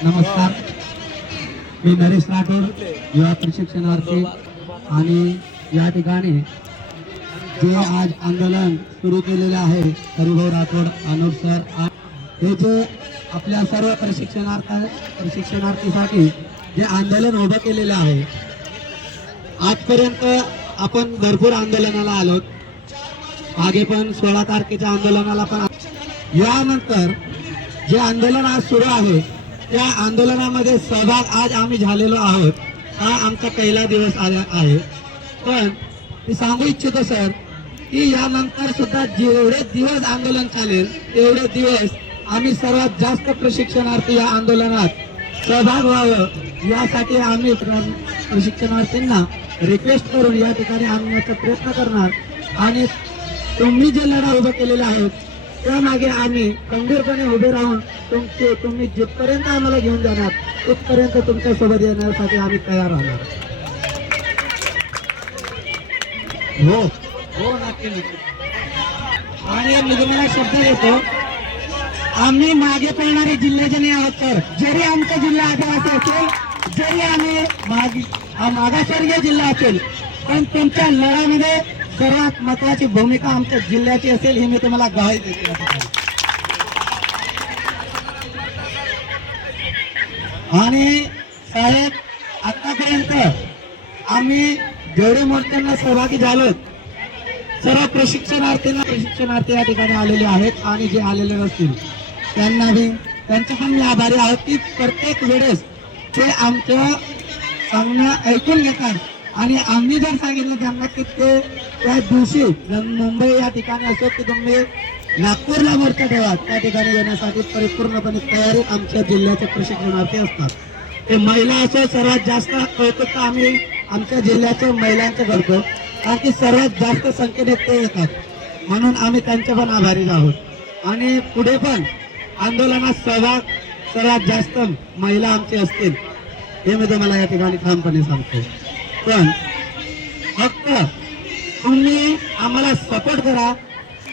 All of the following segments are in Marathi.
नमस्कार. मी नरेश राठोड युवा प्रशिक्षणार्थी. आणि या ठिकाणी जे आज आंदोलन सुरू केलेले आहे हरिभाऊ राठोड अनुप सर हे जे आपल्या सर्व प्रशिक्षणार्थ प्रशिक्षणार्थीसाठी जे आंदोलन उभं केलेलं आहे आजपर्यंत आपण भरपूर आंदोलनाला आलो. मागे पण सोळा तारखेच्या आंदोलनाला पण यानंतर जे आंदोलन आज सुरू आहे त्या आंदोलनामध्ये सहभाग आज आम्ही झालेलो आहोत. हा आमचा पहिला दिवस आला आहे. पण मी सांगू इच्छितो सर की यानंतर सुद्धा जेवढे दिवस आंदोलन चालेल तेवढे दिवस आम्ही सर्वात जास्त प्रशिक्षणार्थी या आंदोलनात सहभाग व्हावं. यासाठी आम्ही प्रशिक्षणार्थींना रिक्वेस्ट करून या ठिकाणी आणण्याचा प्रयत्न करणार. आणि तुम्ही जे लढा उभं केलेला आहे त्यामागे आम्ही खंबीरपणे उभे राहून तुमचे तुम्ही जिथपर्यंत आम्हाला घेऊन जाणार तिथपर्यंत तुमच्यासोबत येण्यासाठी आम्ही तयार राहणार. हो. हो नक्की नक्की. आणि मी तुम्हाला म्हणजे शब्द देतो आम्ही मागे पडणारे जिल्ह्याचे नाही आहोत तर जरी आमचा जिल्हा आदिवासी असेल जरी आम्ही हा मागासवर्गीय जिल्हा असेल पण तुमच्या लढ्यामध्ये सर्वात महत्वाची भूमिका आमच्या जिल्ह्याची असेल हे मी तुम्हाला गाय देते या ठिकाणी. आणि साहेब आतापर्यंत आम्ही जेवढे मोर्चांना सहभागी झालो सर्व प्रशिक्षणार्थींना प्रशिक्षणार्थी या ठिकाणी आलेले आहेत आणि जे आलेले नसतील त्यांना त्यांच्या त्यांचे पण मी आभारी आहोत की प्रत्येक वेळेस ते आमचं सांगणं ऐकून घेतात आणि आम्ही जर सांगितलं त्यांना की ते त्या दिवशी मुंबई या ठिकाणी असो की तुम्ही नागपूरला वर्ष ठेवा त्या ठिकाणी येण्यासाठी परिपूर्णपणे तयारी आमच्या जिल्ह्याचे प्रशिक्षणार्थी असतात. ते महिला असो सर्वात जास्त कौतुक आम्ही आमच्या जिल्ह्याच्या महिलांचं करतो. कारण की सर्वात जास्त संख्येने ते येतात. म्हणून आम्ही त्यांचे पण आभारी आहोत. आणि पुढे पण आंदोलनात सहभाग सर्वात जास्त महिला आमची असतील हे मी तुम्हाला या ठिकाणी ठामपणे सांगतो. पण फक्त तुम्ही आम्हाला सपोर्ट करा.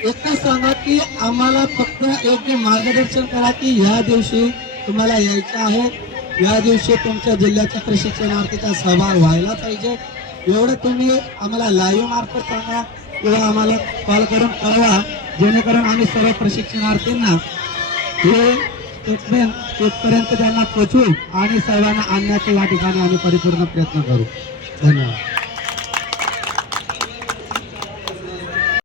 एकच सांगा की आम्हाला फक्त योग्य मार्गदर्शन करा की ह्या दिवशी तुम्हाला यायचं आहे. या दिवशी तुमच्या जिल्ह्याच्या प्रशिक्षणार्थीचा सहभाग व्हायला पाहिजे. एवढं तुम्ही आम्हाला लाईव्ह मार्फत सांगा किंवा आम्हाला कॉल करून कळवा. जेणेकरून आम्ही सर्व प्रशिक्षणार्थींना हे स्टेटमेंट तिथपर्यंत त्यांना पोचवू आणि सर्वांना आणण्याचा या ठिकाणी आम्ही परिपूर्ण प्रयत्न करू. I know.